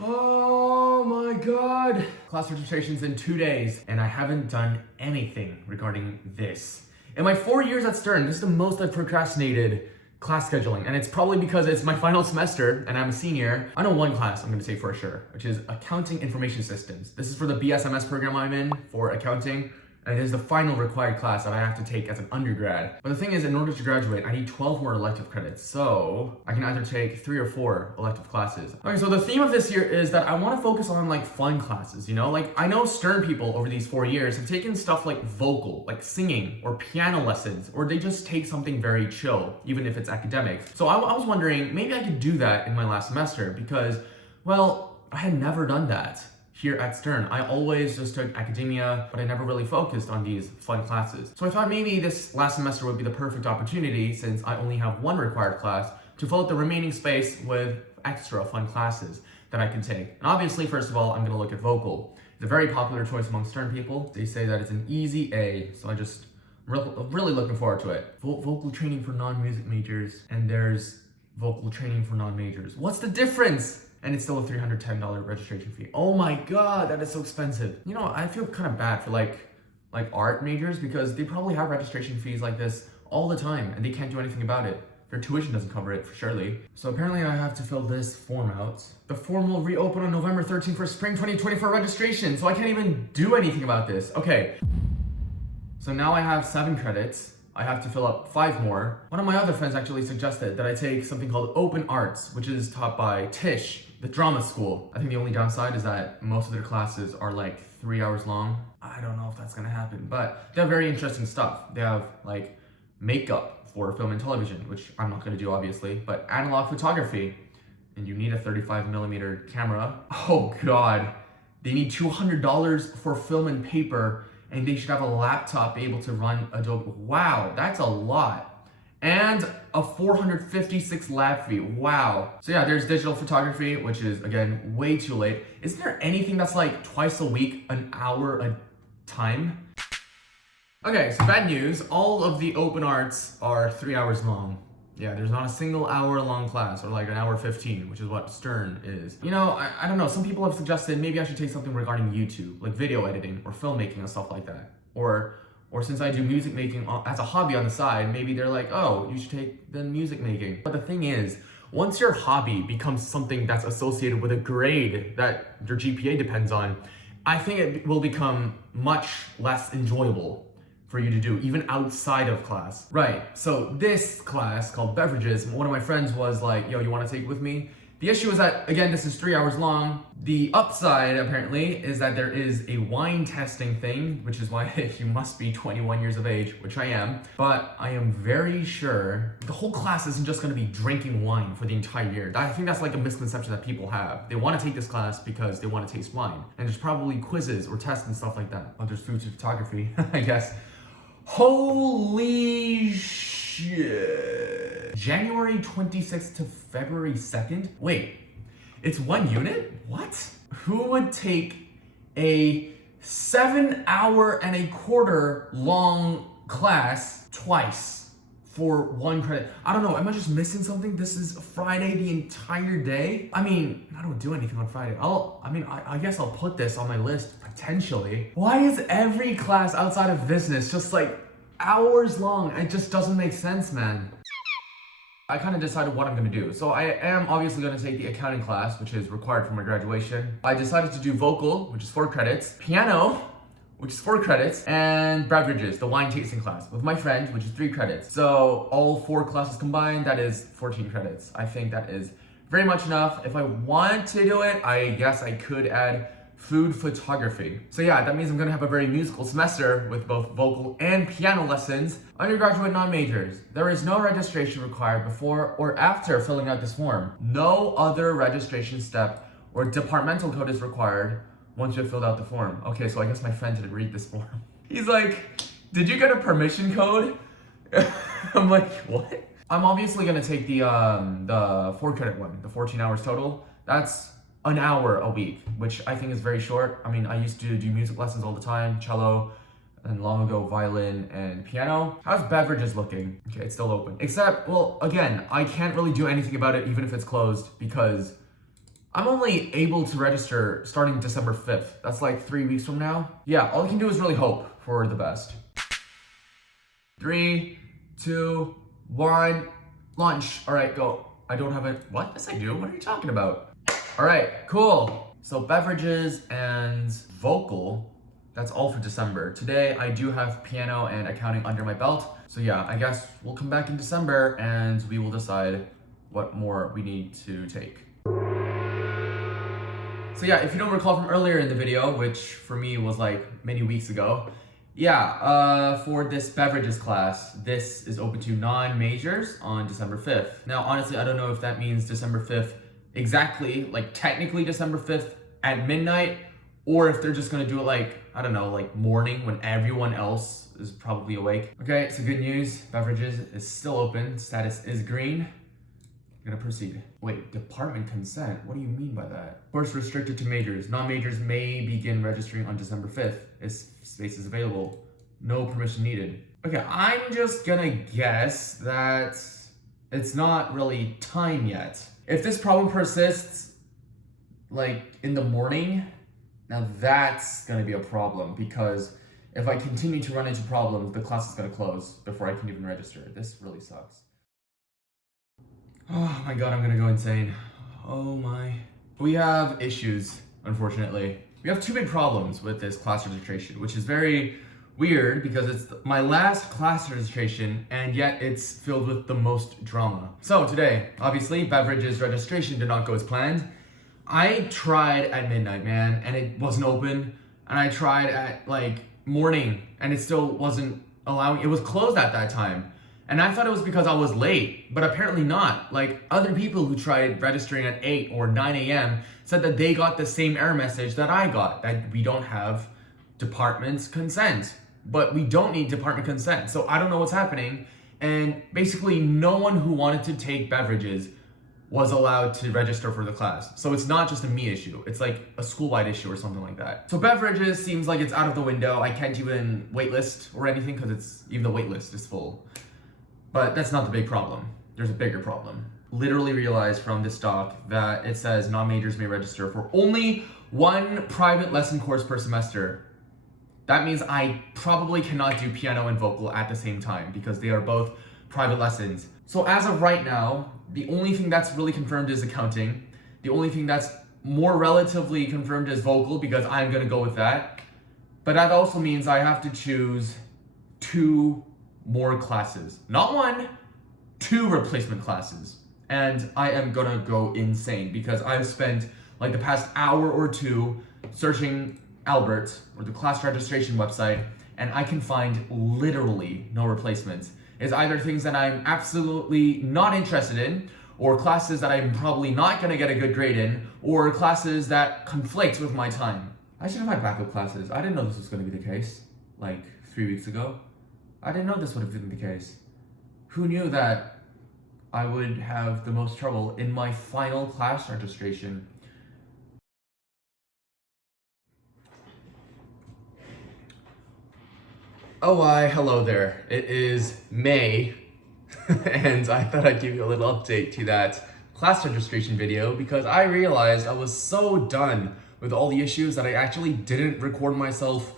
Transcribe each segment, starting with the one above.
Oh my god! Class registration's in 2 days, and I haven't done anything regarding this. In my 4 years at Stern, this is the most I've procrastinated class scheduling, and it's probably because it's my final semester and I'm a senior. I know one class I'm gonna take for sure, which is Accounting Information Systems. This is for the BSMS program I'm in for accounting, and it is the final required class that I have to take as an undergrad. But the thing is, in order to graduate, I need 12 more elective credits. So I can either take 3 or 4 elective classes. Okay, so the theme of this year is that I want to focus on like fun classes, you know? Like I know Stern people over these 4 years have taken stuff like vocal, like singing or piano lessons, or they just take something very chill, even if it's academic. So I was wondering, maybe I could do that in my last semester because, well, I had never done that here at Stern. I always just took academia, but I never really focused on these fun classes. So I thought maybe this last semester would be the perfect opportunity, since I only have one required class, to fill up the remaining space with extra fun classes that I can take. And obviously, first of all, I'm gonna look at vocal. It's a very popular choice among Stern people. They say that it's an easy A, so I just really looking forward to it. Vocal training for non-music majors, and there's vocal training for non-majors. What's the difference? And it's still a $310 registration fee. Oh my god, that is so expensive. You know, I feel kind of bad for like art majors, because they probably have registration fees like this all the time and they can't do anything about it. Their tuition doesn't cover it, surely. So apparently I have to fill this form out. The form will reopen on November 13th for spring 2024 registration, so I can't even do anything about this. Okay. So now I have 7 credits. I have to fill up 5 more. One of my other friends actually suggested that I take something called Open Arts, which is taught by Tisch, the drama school. I think the only downside is that most of their classes are like 3 hours long. I don't know if that's gonna happen, but they have very interesting stuff. They have like makeup for film and television, which I'm not gonna do obviously, but analog photography, and you need a 35mm camera. Oh god, they need $200 for film and paper, and they should have a laptop able to run Adobe. Wow, that's a lot. And a 456 lab fee, wow. So yeah, there's digital photography, which is, again, way too late. Isn't there anything that's like twice a week, an hour a time? Okay, so bad news, all of the open arts are 3 hours long. Yeah, there's not a single hour-long class, or like an hour 15, which is what Stern is. You know, I don't know, some people have suggested maybe I should take something regarding YouTube, like video editing or filmmaking and stuff like that. Or since I do music making as a hobby on the side, maybe they're like, oh, you should take the music making. But the thing is, once your hobby becomes something that's associated with a grade that your GPA depends on, I think it will become much less enjoyable for you to do, even outside of class. Right, so this class called Beverages, one of my friends was like, yo, you wanna take it with me? The issue is that, again, this is 3 hours long. The upside, apparently, is that there is a wine testing thing, which is why you must be 21 years of age, which I am. But I am very sure the whole class isn't just gonna be drinking wine for the entire year. I think that's like a misconception that people have. They wanna take this class because they wanna taste wine. And there's probably quizzes or tests and stuff like that. Oh, there's food to photography, I guess. Holy shit. January 26th to February 2nd? Wait, it's 1 unit? What? Who would take a 7-hour-and-a-quarter long class twice for 1 credit? I don't know, am I just missing something? This is Friday the entire day? I mean, I don't do anything on Friday. I guess I'll put this on my list, potentially. Why is every class outside of business just like hours long? It just doesn't make sense, man. I kind of decided what I'm gonna do. So I am obviously gonna take the accounting class, which is required for my graduation. I decided to do vocal, which is 4 credits, piano, which is 4 credits, and beverages, the wine tasting class, with my friend, which is 3 credits. So all 4 classes combined, that is 14 credits. I think that is very much enough. If I want to do it, I guess I could add food photography. So yeah, that means I'm gonna have a very musical semester with both vocal and piano lessons. Undergraduate non-majors. There is no registration required before or after filling out this form. No other registration step or departmental code is required once you've filled out the form. Okay, so I guess my friend didn't read this form. He's like, did you get a permission code? I'm like, what? I'm obviously gonna take the 4 credit one, the 14 hours total. That's an hour a week, which I think is very short. I mean, I used to do music lessons all the time, cello, and long ago violin and piano. How's beverages looking? Okay, it's still open. Except, well, again, I can't really do anything about it even if it's closed because I'm only able to register starting December 5th. That's like 3 weeks from now. Yeah, all I can do is really hope for the best. 3, 2, 1, lunch. All right, go. I don't have it. What? Yes, I do. What are you talking about? All right, cool. So beverages and vocal, that's all for December. Today, I do have piano and accounting under my belt. So yeah, I guess we'll come back in December and we will decide what more we need to take. So yeah, if you don't recall from earlier in the video, which for me was like many weeks ago, yeah, for this beverages class, this is open to non-majors on December 5th. Now, honestly, I don't know if that means December 5th exactly, like technically December 5th at midnight, or if they're just gonna do it like, I don't know, like morning when everyone else is probably awake. Okay, so good news, beverages is still open, status is green. I'm gonna proceed. Wait, department consent? What do you mean by that? Course restricted to majors. Non-majors may begin registering on December 5th if space is available. No permission needed. Okay, I'm just gonna guess that it's not really time yet. If this problem persists, like in the morning, now that's gonna be a problem because if I continue to run into problems, the class is gonna close before I can even register. This really sucks. Oh my god, I'm gonna go insane. Oh my. We have issues, unfortunately. We have two big problems with this class registration, which is very weird because it's my last class registration and yet it's filled with the most drama. So today, obviously, beverages registration did not go as planned. I tried at midnight, man, and it wasn't open. And I tried at like morning and it still wasn't allowing, it was closed at that time. And I thought it was because I was late, but apparently not. Like other people who tried registering at 8 or 9 a.m. said that they got the same error message that I got, that we don't have department's consent. But we don't need department consent. So I don't know what's happening. And basically no one who wanted to take beverages was allowed to register for the class. So it's not just a me issue, it's like a school-wide issue or something like that. So beverages seems like it's out of the window. I can't even waitlist or anything because it's even the waitlist is full. But that's not the big problem. There's a bigger problem. Literally realized from this doc that it says non-majors may register for only one private lesson course per semester. That means I probably cannot do piano and vocal at the same time because they are both private lessons. So as of right now, the only thing that's really confirmed is accounting. The only thing that's more relatively confirmed is vocal because I'm gonna go with that. But that also means I have to choose 2 more classes. Not 1, 2 replacement classes. And I am gonna go insane because I've spent like the past hour or 2 searching Albert or the class registration website and I can find literally no replacements. It's either things that I'm absolutely not interested in or classes that I'm probably not gonna get a good grade in or classes that conflict with my time. I should have had backup classes. I didn't know this was gonna be the case like 3 weeks ago. I didn't know this would have been the case. Who knew that I would have the most trouble in my final class registration? Oh, hello there. It is May, and I thought I'd give you a little update to that class registration video because I realized I was so done with all the issues that I actually didn't record myself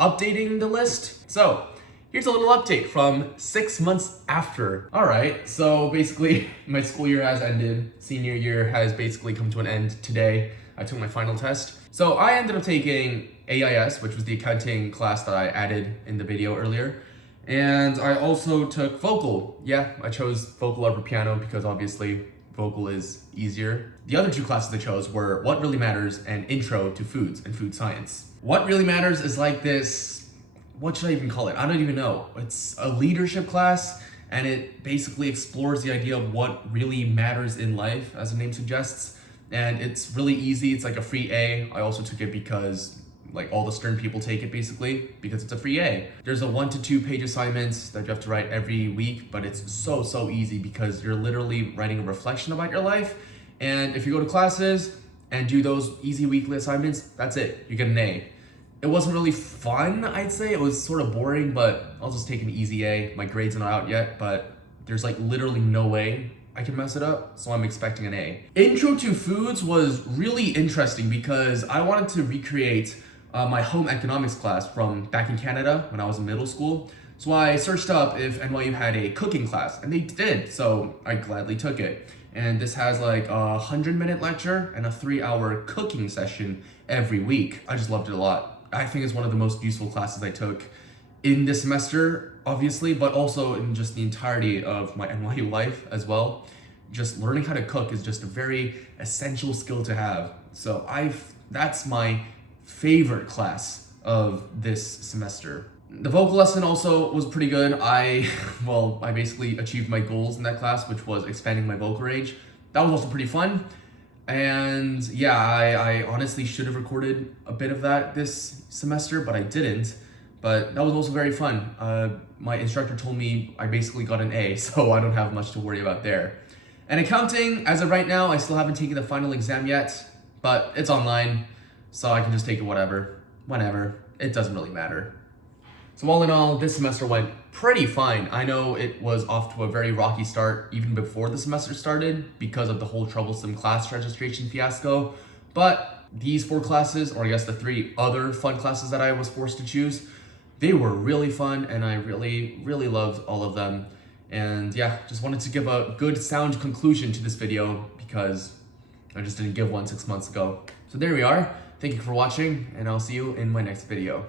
updating the list. So, here's a little update from 6 months after. All right, so basically my school year has ended. Senior year has basically come to an end today. I took my final test. So I ended up taking AIS, which was the accounting class that I added in the video earlier. And I also took vocal. Yeah, I chose vocal over piano because obviously vocal is easier. The other 2 classes I chose were What Really Matters and Intro to Foods and Food Science. What Really Matters is like this, what should I even call it? I don't even know. It's a leadership class and it basically explores the idea of what really matters in life, as the name suggests. And it's really easy. It's like a free A. I also took it because like all the Stern people take it basically because it's a free A. There's a 1 to 2 page assignments that you have to write every week, but it's so easy because you're literally writing a reflection about your life. And if you go to classes and do those easy weekly assignments, that's it. You get an A. It wasn't really fun, I'd say. It was sort of boring, but I'll just take an easy A. My grades are not out yet, but there's like literally no way I can mess it up, so I'm expecting an A. Intro to foods was really interesting because I wanted to recreate my home economics class from back in Canada when I was in middle school. So I searched up if NYU had a cooking class, and they did, so I gladly took it. And this has like a 100-minute lecture and a 3-hour cooking session every week. I just loved it a lot. I think it's one of the most useful classes I took in this semester, obviously, but also in just the entirety of my NYU life as well. Just learning how to cook is just a very essential skill to have. So that's my favorite class of this semester. The vocal lesson also was pretty good. I basically achieved my goals in that class, which was expanding my vocal range. That was also pretty fun. And yeah, I honestly should have recorded a bit of that this semester, but I didn't. But that was also very fun. My instructor told me I basically got an A, so I don't have much to worry about there. And accounting, as of right now, I still haven't taken the final exam yet, but it's online, so I can just take it whenever. It doesn't really matter. So all in all, this semester went pretty fine. I know it was off to a very rocky start even before the semester started because of the whole troublesome class registration fiasco, but these 4 classes, or I guess the 3 other fun classes that I was forced to choose, they were really fun, and I really, really loved all of them. And yeah, just wanted to give a good sound conclusion to this video because I just didn't give one 6 months ago. So there we are. Thank you for watching, and I'll see you in my next video.